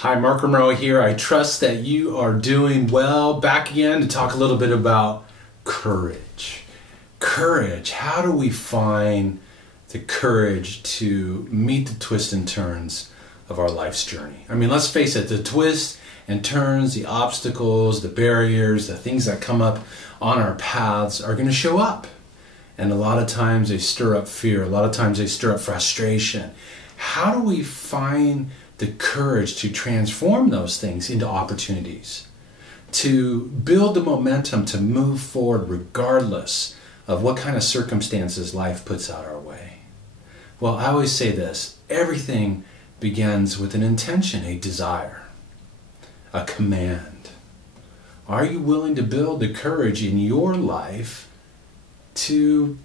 Hi, Mark Romero here. I trust that you are doing well. Back again to talk a little bit about courage. Courage. How do we find the courage to meet the twists and turns of our life's journey? I mean, let's face it, the twists and turns, the obstacles, the barriers, the things that come up on our paths are going to show up. And a lot of times they stir up fear. A lot of times they stir up frustration. How do we find the courage to transform those things into opportunities, to build the momentum to move forward regardless of what kind of circumstances life puts out our way? Well, I always say this: everything begins with an intention, a desire, a command. Are you willing to build the courage in your life to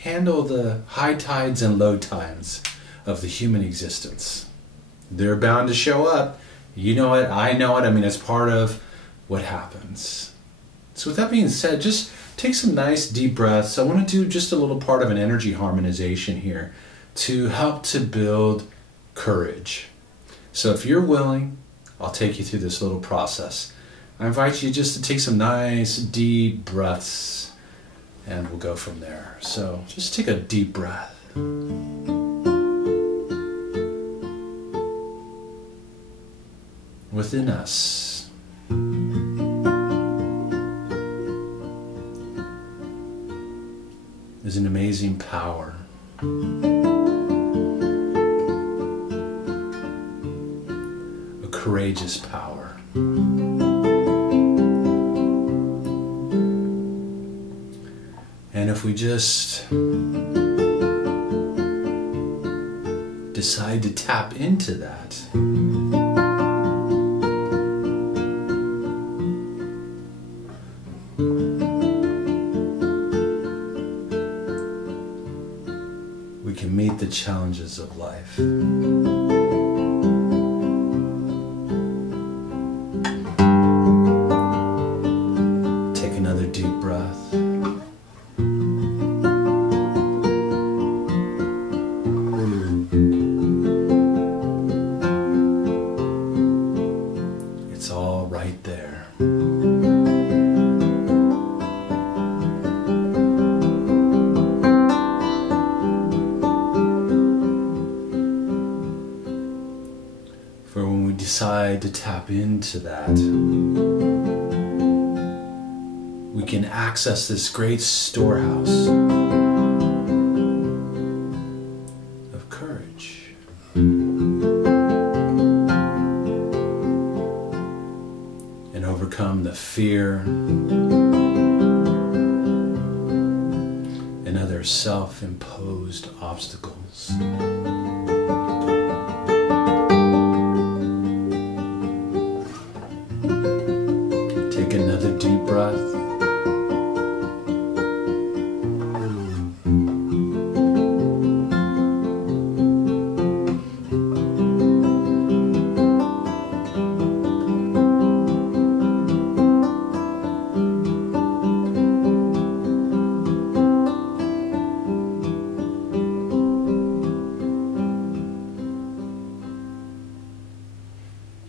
handle the high tides and low tides of the human existence? They're bound to show up. You know it, I know it. I mean, it's part of what happens. So with that being said, just take some nice deep breaths. I want to do just a little part of an energy harmonization here to help to build courage. So if you're willing, I'll take you through this little process. I invite you just to take some nice deep breaths and we'll go from there. So just take a deep breath. Within us is an amazing power. A courageous power. And if we just decide to tap into that, we can meet the challenges of life. Take another deep breath. It's all right there. For when we decide to tap into that, we can access this great storehouse of courage. And overcome the fear and other self-imposed obstacles. Take another deep breath.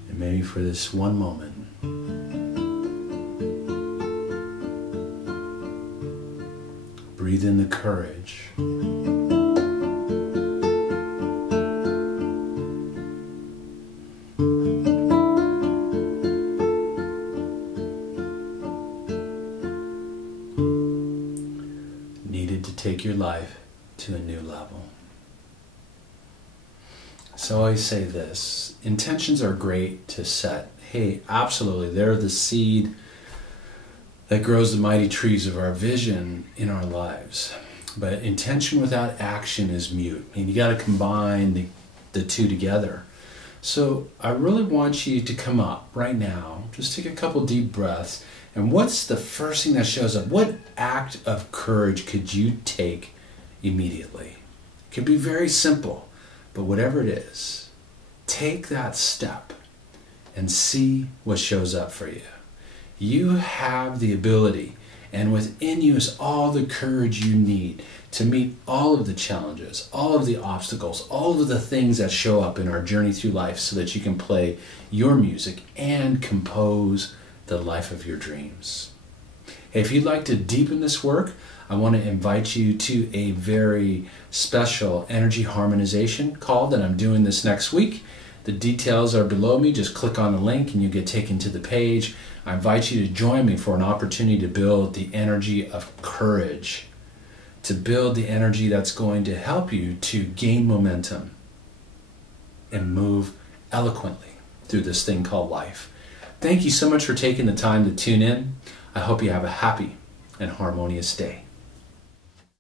And maybe for this one moment, breathe in the courage. Needed to take your life to a new level. So I always say this: intentions are great to set. Hey, absolutely, they're the seed that grows the mighty trees of our vision in our lives. But intention without action is mute. I mean, you got to combine the two together. So I really want you to come up right now, just take a couple deep breaths, and what's the first thing that shows up? What act of courage could you take immediately? It can be very simple, but whatever it is, take that step and see what shows up for you. You have the ability And within you is all the courage you need to meet all of the challenges, all of the obstacles, all of the things that show up in our journey through life so that you can play your music and compose the life of your dreams. Hey, if you'd like to deepen this work, I want to invite you to a very special energy harmonization call that I'm doing this next week. The details are below me. Just click on the link and you get taken to the page. I invite you to join me for an opportunity to build the energy of courage, to build the energy that's going to help you to gain momentum and move eloquently through this thing called life. Thank you so much for taking the time to tune in. I hope you have a happy and harmonious day.